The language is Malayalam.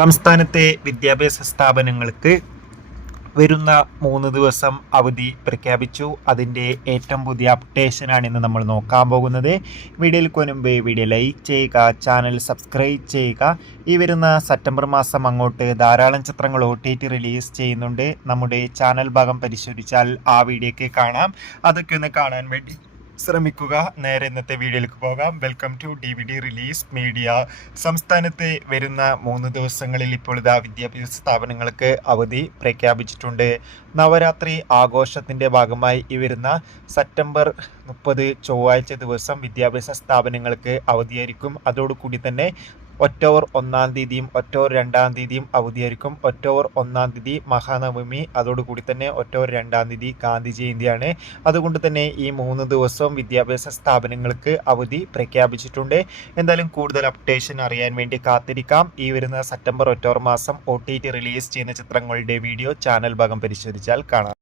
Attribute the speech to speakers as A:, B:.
A: സംസ്ഥാനത്തെ വിദ്യാഭ്യാസ സ്ഥാപനങ്ങൾക്ക് വരുന്ന മൂന്ന് ദിവസം അവധി പ്രഖ്യാപിച്ചു. അതിന്റെ ഏറ്റവും പുതിയ അപ്ഡേഷനാണ് ഇന്ന് നമ്മൾ നോക്കാൻ പോകുന്നത്. വീഡിയോയിൽ കൊനുമ്പ് വീഡിയോ ലൈക്ക് ചെയ്യുക ചാനൽ സബ്സ്ക്രൈബ് ചെയ്യുക. ഈ വരുന്ന സെപ്റ്റംബർ മാസം അങ്ങോട്ട് ധാരാളം ചിത്രങ്ങൾ ഒ ടി ടി റിലീസ് ചെയ്യുന്നുണ്ട്. നമ്മുടെ ചാനൽ ഭാഗം പരിശോധിച്ചാൽ ആ വീഡിയോയ്ക്ക് കാണാം. അതൊക്കെ ഒന്ന് കാണാൻ വേണ്ടി ശ്രമിക്കുക. നേരെ ഇന്നത്തെ വീഡിയോയിലേക്ക് പോകാം. Welcome to D V D release media സംസ്ഥാനത്ത് വരുന്ന മൂന്ന് ദിവസങ്ങളിൽ ഇപ്പോൾ ഇതാ വിദ്യാഭ്യാസ സ്ഥാപനങ്ങൾക്ക് അവധി പ്രഖ്യാപിച്ചിട്ടുണ്ട്. നവരാത്രി ആഘോഷത്തിന്റെ ഭാഗമായി ഈ വരുന്ന സെപ്റ്റംബർ മുപ്പത് ചൊവ്വാഴ്ച ദിവസം വിദ്യാഭ്യാസ സ്ഥാപനങ്ങൾക്ക് അവധിയായിരിക്കും. അതോടുകൂടി തന്നെ ഒക്ടോബർ ഒന്നാം തീയതിയും ഒക്ടോബർ രണ്ടാം തീയതിയും അവധിയായിരിക്കും. ഒക്ടോബർ ഒന്നാം തീയതി മഹാനവമി അതോടുകൂടി തന്നെ ഒക്ടോബർ രണ്ടാം തീയതി ഗാന്ധി ജയന്തിയാണ്. അതുകൊണ്ട് തന്നെ ഈ മൂന്ന് ദിവസവും വിദ്യാഭ്യാസ സ്ഥാപനങ്ങൾക്ക് അവധി പ്രഖ്യാപിച്ചിട്ടുണ്ട്. എന്തായാലും കൂടുതൽ അപ്ഡേഷൻ അറിയാൻ വേണ്ടി കാത്തിരിക്കാം. ഈ വരുന്ന സെപ്റ്റംബർ ഒക്ടോബർ മാസം ഒ ടി റിലീസ് ചെയ്യുന്ന ചിത്രങ്ങളുടെ വീഡിയോ ചാനൽ ഭാഗം പരിശോധിച്ചാൽ കാണാം.